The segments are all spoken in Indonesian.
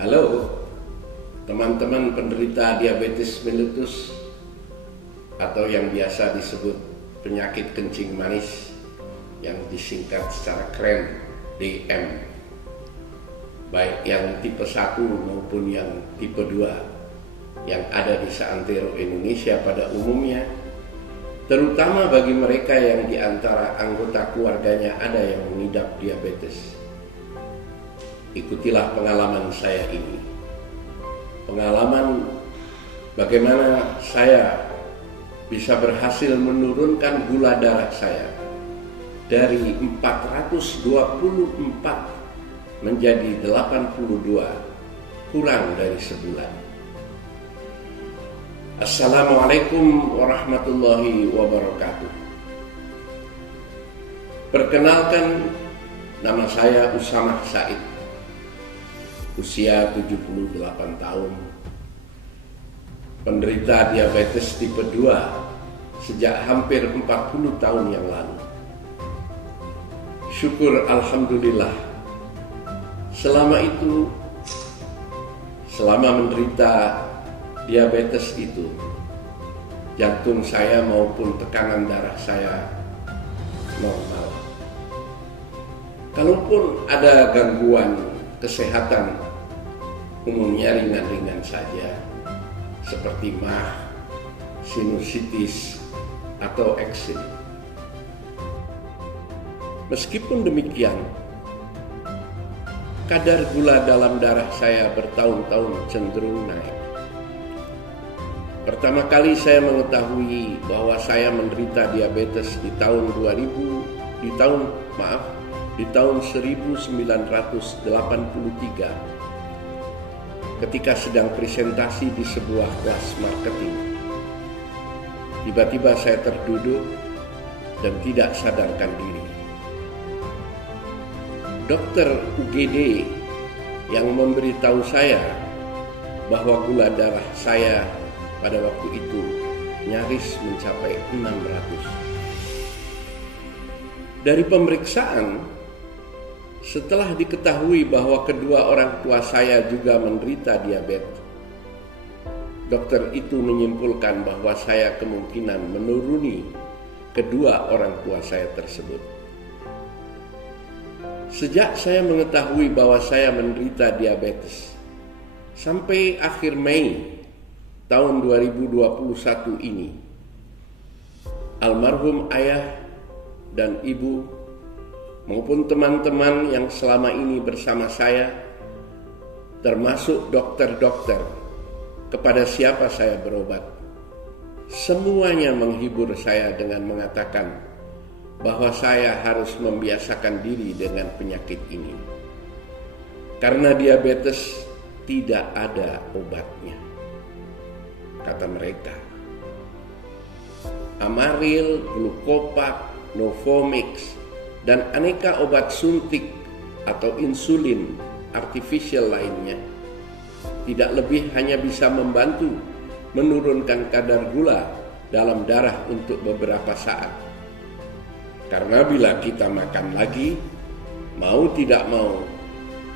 Halo, teman-teman penderita diabetes mellitus atau yang biasa disebut penyakit kencing manis yang disingkat secara keren DM, baik yang tipe 1 maupun yang tipe 2 yang ada di seantero Indonesia pada umumnya, terutama bagi mereka yang di antara anggota keluarganya ada yang mengidap diabetes. Ikutilah pengalaman saya ini. Pengalaman bagaimana saya bisa berhasil menurunkan gula darah saya dari 424 menjadi 82 kurang dari sebulan. Assalamualaikum warahmatullahi wabarakatuh. Perkenalkan, nama saya Usamah Said. Usia 78 tahun, penderita diabetes tipe 2 sejak hampir 40 tahun yang lalu. Syukur alhamdulillah, selama menderita diabetes itu, jantung saya maupun tekanan darah saya normal. Kalaupun ada gangguan kesehatan, umumnya ringan-ringan saja, seperti mah, sinusitis, atau eksim. Meskipun demikian, kadar gula dalam darah saya bertahun-tahun cenderung naik. Pertama kali saya mengetahui bahwa saya menderita diabetes di tahun 1983 ketika sedang presentasi di sebuah kelas marketing. Tiba-tiba saya terduduk dan tidak sadarkan diri. Dokter UGD yang memberitahu saya bahwa gula darah saya pada waktu itu nyaris mencapai 600. Dari pemeriksaan, setelah diketahui bahwa kedua orang tua saya juga menderita diabetes, dokter itu menyimpulkan bahwa saya kemungkinan menuruni kedua orang tua saya tersebut. Sejak saya mengetahui bahwa saya menderita diabetes, sampai akhir Mei tahun 2021 ini, almarhum ayah dan ibu maupun teman-teman yang selama ini bersama saya, termasuk dokter-dokter kepada siapa saya berobat, semuanya menghibur saya dengan mengatakan bahwa saya harus membiasakan diri dengan penyakit ini, karena diabetes tidak ada obatnya, kata mereka. Amaril, Glucopak, Novomix, dan aneka obat suntik atau insulin artificial lainnya tidak lebih hanya bisa membantu menurunkan kadar gula dalam darah untuk beberapa saat. Karena bila kita makan lagi, mau tidak mau,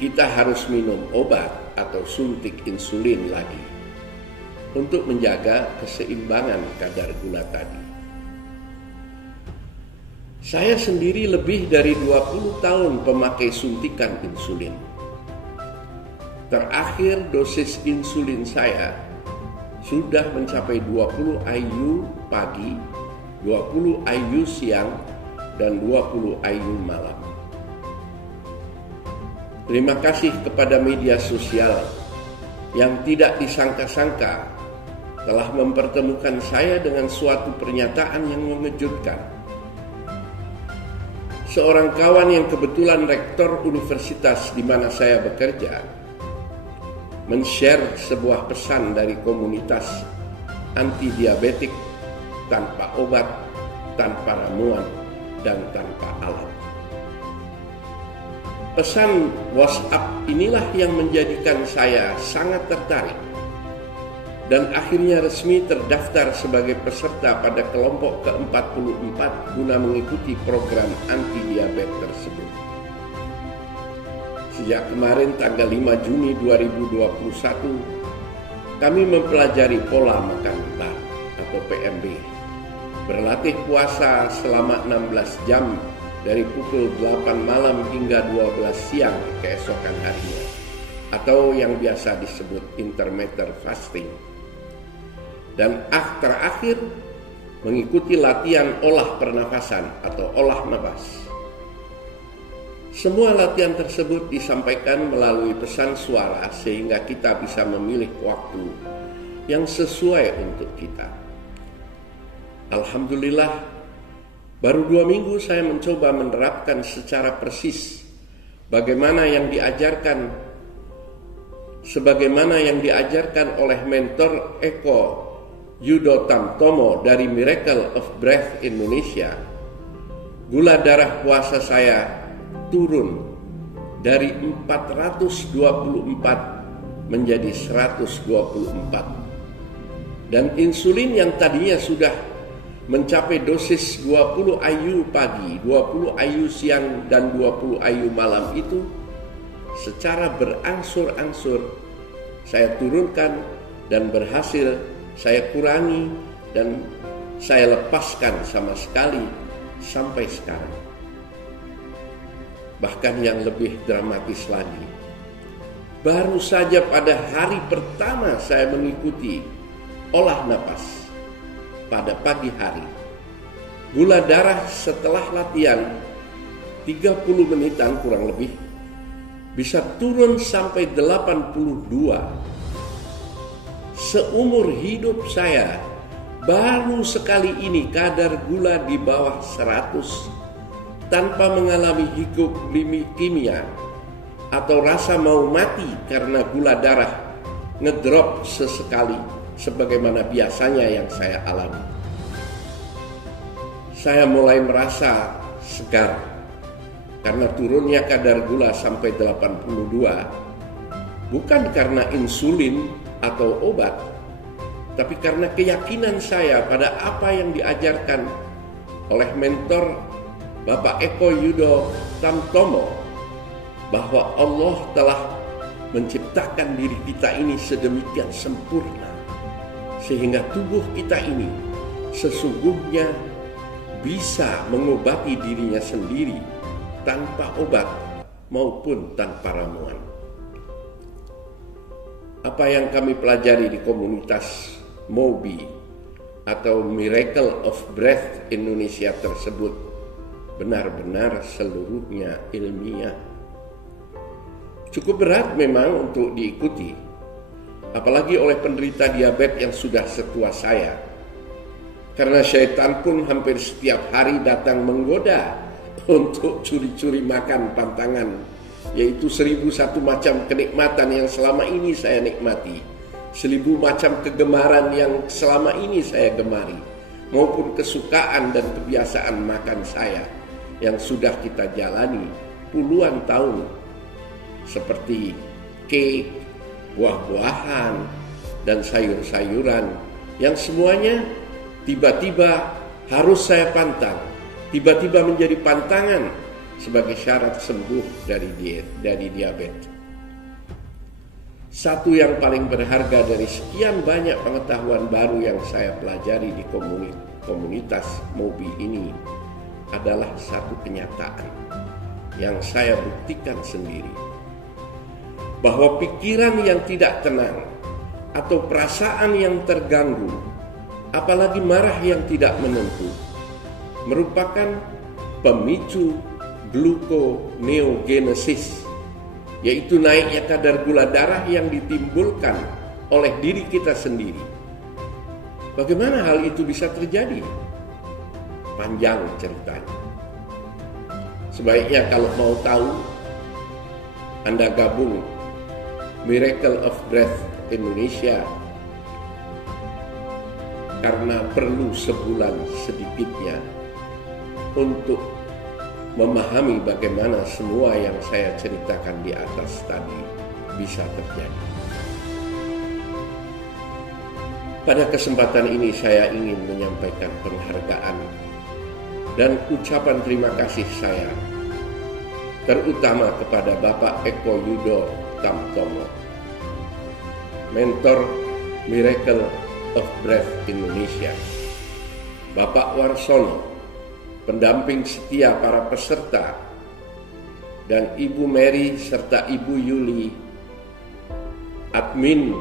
kita harus minum obat atau suntik insulin lagi untuk menjaga keseimbangan kadar gula tadi. Saya sendiri lebih dari 20 tahun pemakai suntikan insulin. Terakhir dosis insulin saya sudah mencapai 20 IU pagi, 20 IU siang, dan 20 IU malam. Terima kasih kepada media sosial yang tidak disangka-sangka telah mempertemukan saya dengan suatu pernyataan yang mengejutkan. Seorang kawan yang kebetulan rektor universitas di mana saya bekerja men-share sebuah pesan dari komunitas anti-diabetik tanpa obat, tanpa ramuan, dan tanpa alat. Pesan WhatsApp inilah yang menjadikan saya sangat tertarik dan akhirnya resmi terdaftar sebagai peserta pada kelompok ke-44 guna mengikuti program anti-diabetes tersebut. Sejak kemarin tanggal 5 Juni 2021, kami mempelajari pola makan baru atau PMB. Berlatih puasa selama 16 jam dari pukul 8 malam hingga 12 siang keesokan harinya, atau yang biasa disebut intermittent fasting. Dan terakhir mengikuti latihan olah pernafasan atau olah nafas. Semua latihan tersebut disampaikan melalui pesan suara sehingga kita bisa memilih waktu yang sesuai untuk kita. Alhamdulillah, baru 2 minggu saya mencoba menerapkan secara persis sebagaimana yang diajarkan oleh mentor Eko Yudo Tamtomo dari Miracle of Breath Indonesia. Gula darah puasa saya turun dari 424 menjadi 124. Dan insulin yang tadinya sudah mencapai dosis 20 IU pagi, 20 IU siang, dan 20 IU malam itu secara berangsur-angsur saya turunkan dan berhasil saya kurangi dan saya lepaskan sama sekali sampai sekarang. Bahkan yang lebih dramatis lagi, baru saja pada hari pertama saya mengikuti olah napas pada pagi hari, gula darah setelah latihan 30 menitan kurang lebih bisa turun sampai 82. Seumur hidup saya baru sekali ini kadar gula di bawah 100 tanpa mengalami hipoglikemia atau rasa mau mati karena gula darah ngedrop sesekali sebagaimana biasanya yang saya alami. Saya mulai merasa segar karena turunnya kadar gula sampai 82, bukan karena insulin atau obat, tapi karena keyakinan saya pada apa yang diajarkan oleh mentor Bapak Eko Yudo Tamtomo, bahwa Allah telah menciptakan diri kita ini sedemikian sempurna sehingga tubuh kita ini sesungguhnya bisa mengobati dirinya sendiri tanpa obat maupun tanpa ramuan. Apa yang kami pelajari di komunitas MOBI atau Miracle of Breath Indonesia tersebut benar-benar seluruhnya ilmiah. Cukup berat memang untuk diikuti, apalagi oleh penderita diabetes yang sudah setua saya. Karena syaitan pun hampir setiap hari datang menggoda untuk curi-curi makan pantangan, yaitu 1001 macam kenikmatan yang selama ini saya nikmati, 1000 macam kegemaran yang selama ini saya gemari, maupun kesukaan dan kebiasaan makan saya yang sudah kita jalani puluhan tahun, seperti cake, buah-buahan, dan sayur-sayuran yang semuanya tiba-tiba harus saya pantang, tiba-tiba menjadi pantangan sebagai syarat sembuh dari diabetes. Satu yang paling berharga dari sekian banyak pengetahuan baru yang saya pelajari di komunitas MOBI ini adalah satu kenyataan yang saya buktikan sendiri, bahwa pikiran yang tidak tenang atau perasaan yang terganggu, apalagi marah yang tidak menentu, merupakan pemicu gluconeogenesis, yaitu naiknya kadar gula darah yang ditimbulkan oleh diri kita sendiri. Bagaimana hal itu bisa terjadi? Panjang ceritanya. Sebaiknya kalau mau tahu, Anda gabung Miracle of Breath Indonesia, karena perlu sebulan sedikitnya untuk memahami bagaimana semua yang saya ceritakan di atas tadi bisa terjadi. Pada kesempatan ini saya ingin menyampaikan penghargaan dan ucapan terima kasih saya terutama kepada Bapak Eko Yudo Tamtomo, Mentor Miracle of Breath Indonesia, Bapak Warsono, pendamping setia para peserta, dan Ibu Mary serta Ibu Yuli, admin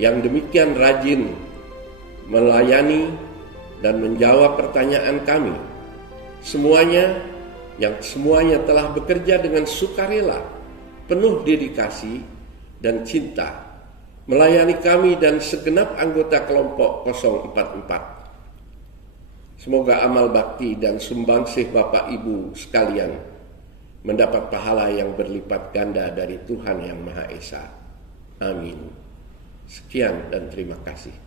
yang demikian rajin melayani dan menjawab pertanyaan kami. Semuanya telah bekerja dengan sukarela, penuh dedikasi dan cinta, melayani kami dan segenap anggota kelompok 044. Semoga amal bakti dan sumbangsih Bapak Ibu sekalian mendapat pahala yang berlipat ganda dari Tuhan Yang Maha Esa. Amin. Sekian dan terima kasih.